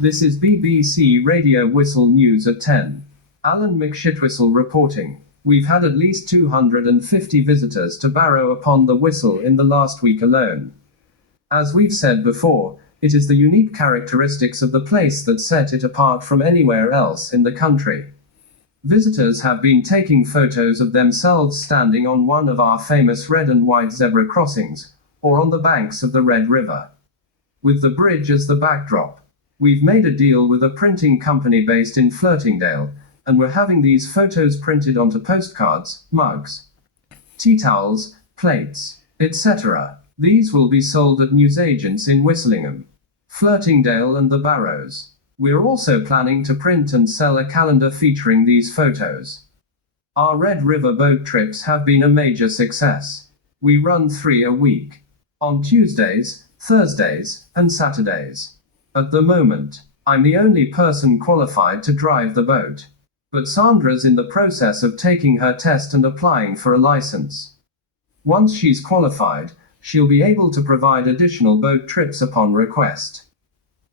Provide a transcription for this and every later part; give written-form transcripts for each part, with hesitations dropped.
This is BBC Radio Whistle News at 10. Alan McShitwhistle reporting. We've had at least 250 visitors to Barrow upon the Whistle in the last week alone. As we've said before, it is the unique characteristics of the place that set it apart from anywhere else in the country. Visitors have been taking photos of themselves standing on one of our famous red and white zebra crossings, or on the banks of the Red River, with the bridge as the backdrop. We've made a deal with a printing company based in Flirtingdale, and we're having these photos printed onto postcards, mugs, tea towels, plates, etc. These will be sold at newsagents in Whistlingham, Flirtingdale and the Barrows. We're also planning to print and sell a calendar featuring these photos. Our Red River boat trips have been a major success. We run 3 a week, on Tuesdays, Thursdays, and Saturdays. At the moment, I'm the only person qualified to drive the boat, but Sandra's in the process of taking her test and applying for a license. Once she's qualified, she'll be able to provide additional boat trips upon request.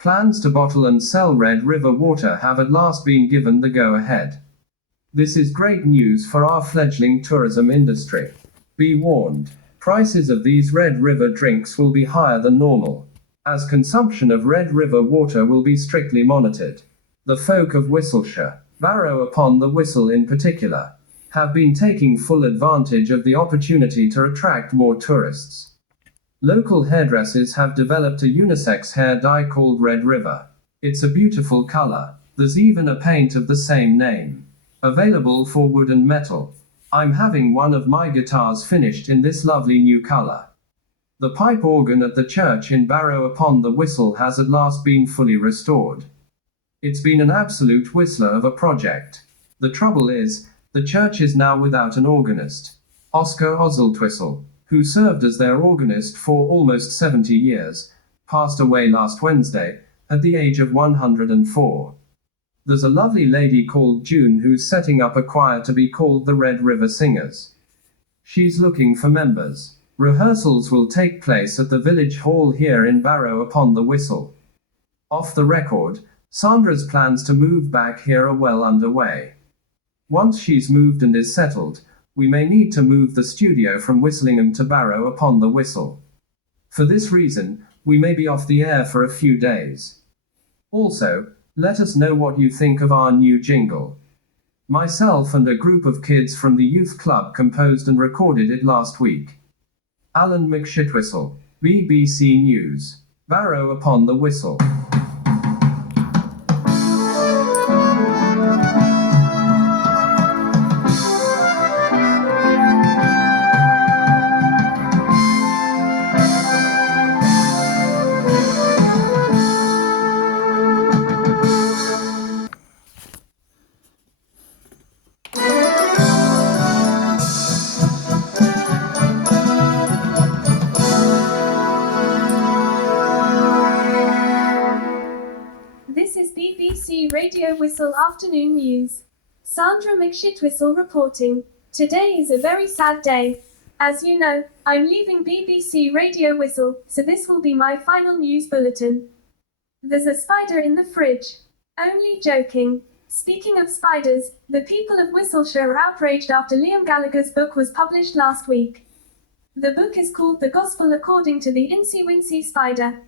Plans to bottle and sell Red River water have at last been given the go-ahead. This is great news for our fledgling tourism industry. Be warned, prices of these Red River drinks will be higher than normal, as consumption of Red River water will be strictly monitored. The folk of Whistleshire, Barrow upon the Whistle in particular, have been taking full advantage of the opportunity to attract more tourists. Local hairdressers have developed a unisex hair dye called Red River. It's a beautiful color. There's even a paint of the same name, available for wood and metal. I'm having one of my guitars finished in this lovely new color. The pipe organ at the church in Barrow upon the Whistle has at last been fully restored. It's been an absolute whistler of a project. The trouble is, the church is now without an organist. Oscar Oswaldtwistle, who served as their organist for almost 70 years, passed away last Wednesday, at the age of 104. There's a lovely lady called June who's setting up a choir to be called the Red River Singers. She's looking for members. Rehearsals will take place at the village hall here in Barrow upon the Whistle. Off the record, Sandra's plans to move back here are well underway. Once she's moved and is settled, we may need to move the studio from Whistlingham to Barrow upon the Whistle. For this reason, we may be off the air for a few days. Also, let us know what you think of our new jingle. Myself and a group of kids from the youth club composed and recorded it last week. Alan McShitwhistle, BBC News, Barrow upon the Whistle. This is BBC Radio Whistle Afternoon News. Sandra McShitwhistle reporting. Today is a very sad day. As you know, I'm leaving BBC Radio Whistle, so this will be my final news bulletin. There's a spider in the fridge. Only joking. Speaking of spiders, the people of Whistleshire are outraged after Liam Gallagher's book was published last week. The book is called The Gospel According to the Incy Wincy Spider.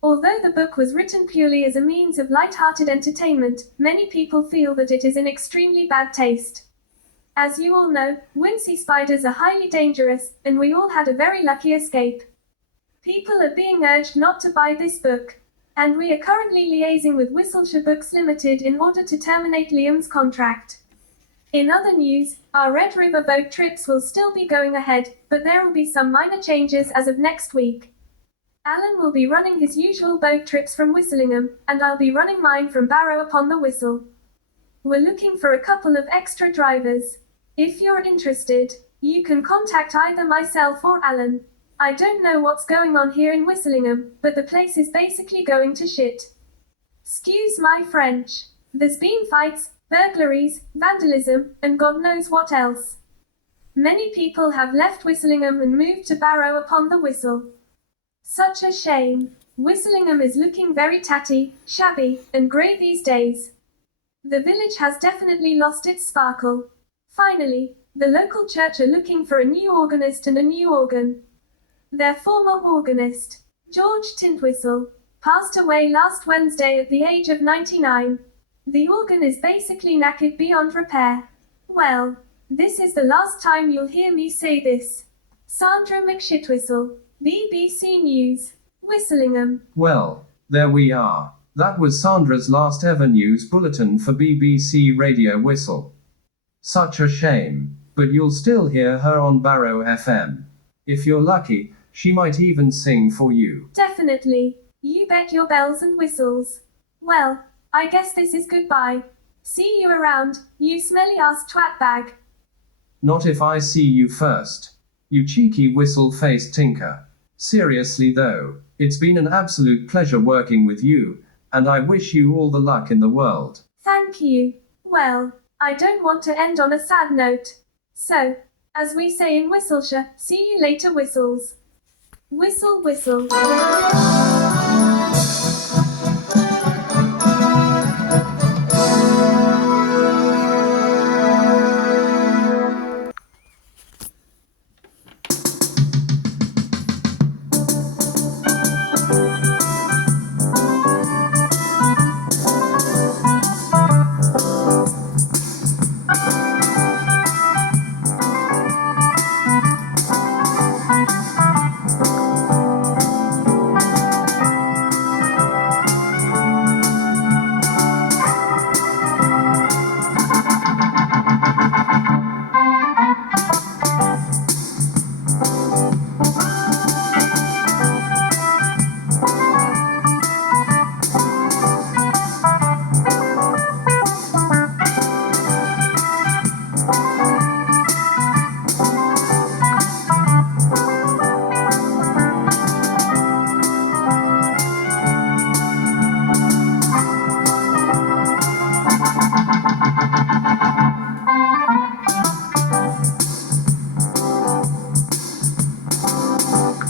Although the book was written purely as a means of light-hearted entertainment, many people feel that it is in extremely bad taste. As you all know, Wincy spiders are highly dangerous, and we all had a very lucky escape. People are being urged not to buy this book, and we are currently liaising with Whistleshire Books Limited in order to terminate Liam's contract. In other news, our Red River boat trips will still be going ahead, but there will be some minor changes as of next week. Alan will be running his usual boat trips from Whistlingham, and I'll be running mine from Barrow upon the Whistle. We're looking for a couple of extra drivers. If you're interested, you can contact either myself or Alan. I don't know what's going on here in Whistlingham, but the place is basically going to shit. Excuse my French. There's been fights, burglaries, vandalism, and God knows what else. Many people have left Whistlingham and moved to Barrow upon the Whistle. Such a shame. Whistlingham is looking very tatty, shabby, and grey these days. The village has definitely lost its sparkle. Finally, the local church are looking for a new organist and a new organ. Their former organist, George Tintwhistle, passed away last Wednesday at the age of 99. The organ is basically knackered beyond repair. Well, this is the last time you'll hear me say this. Sandra McShitwhistle, BBC News, Whistlingham. Well, there we are. That was Sandra's last ever news bulletin for BBC Radio Whistle. Such a shame, but you'll still hear her on Barrow FM. If you're lucky, she might even sing for you. Definitely. You bet your bells and whistles. Well, I guess this is goodbye. See you around, you smelly ass twat bag. Not if I see you first. You cheeky whistle-faced tinker. Seriously though, it's been an absolute pleasure working with you, and I wish you all the luck in the world. Thank you. Well, I don't want to end on a sad note. So, as we say in Whistleshire, see you later whistles. Whistle, whistle.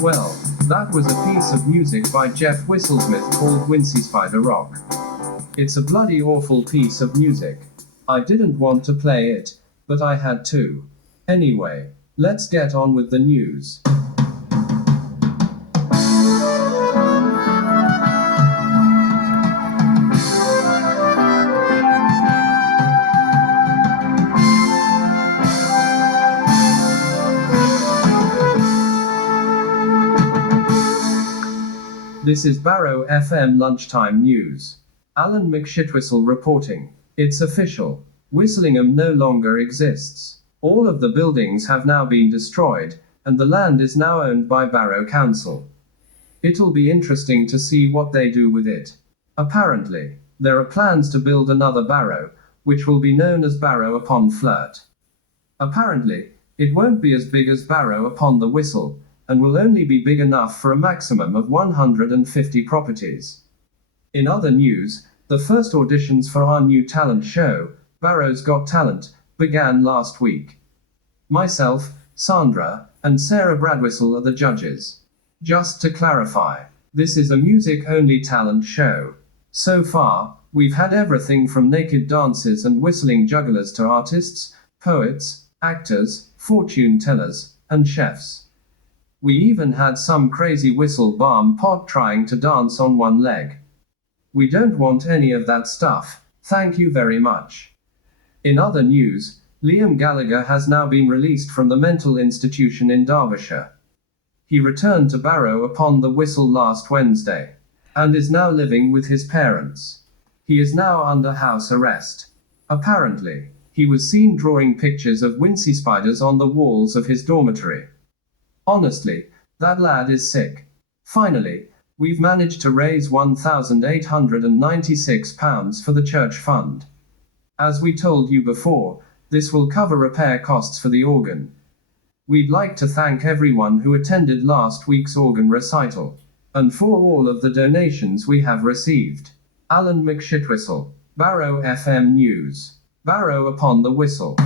Well, that was a piece of music by Jeff Whistlesmith called Wincy Spider Rock. It's a bloody awful piece of music. I didn't want to play it, but I had to. Anyway, let's get on with the news. This is Barrow FM lunchtime news. Alan McShitwhistle reporting. It's official. Whistlingham no longer exists. All of the buildings have now been destroyed, and the land is now owned by Barrow Council. It'll be interesting to see what they do with it. Apparently, there are plans to build another Barrow, which will be known as Barrow upon Flirt. Apparently, it won't be as big as Barrow upon the Whistle, and will only be big enough for a maximum of 150 properties. In other news, the first auditions for our new talent show, Barrow's Got Talent, began last week. Myself, Sandra, and Sarah Bradwhistle are the judges. Just to clarify, this is a music-only talent show. So far, we've had everything from naked dancers and whistling jugglers to artists, poets, actors, fortune tellers, and chefs. We even had some crazy whistle bomb pot trying to dance on one leg. We don't want any of that stuff, thank you very much. In other news, Liam Gallagher has now been released from the mental institution in Derbyshire. He returned to Barrow upon the Whistle last Wednesday, and is now living with his parents. He is now under house arrest. Apparently, he was seen drawing pictures of Wincy spiders on the walls of his dormitory. Honestly, that lad is sick. Finally, we've managed to raise £1,896 for the church fund. As we told you before, this will cover repair costs for the organ. We'd like to thank everyone who attended last week's organ recital, and for all of the donations we have received. Alan McShitwhistle, Barrow FM News. Barrow upon the Whistle.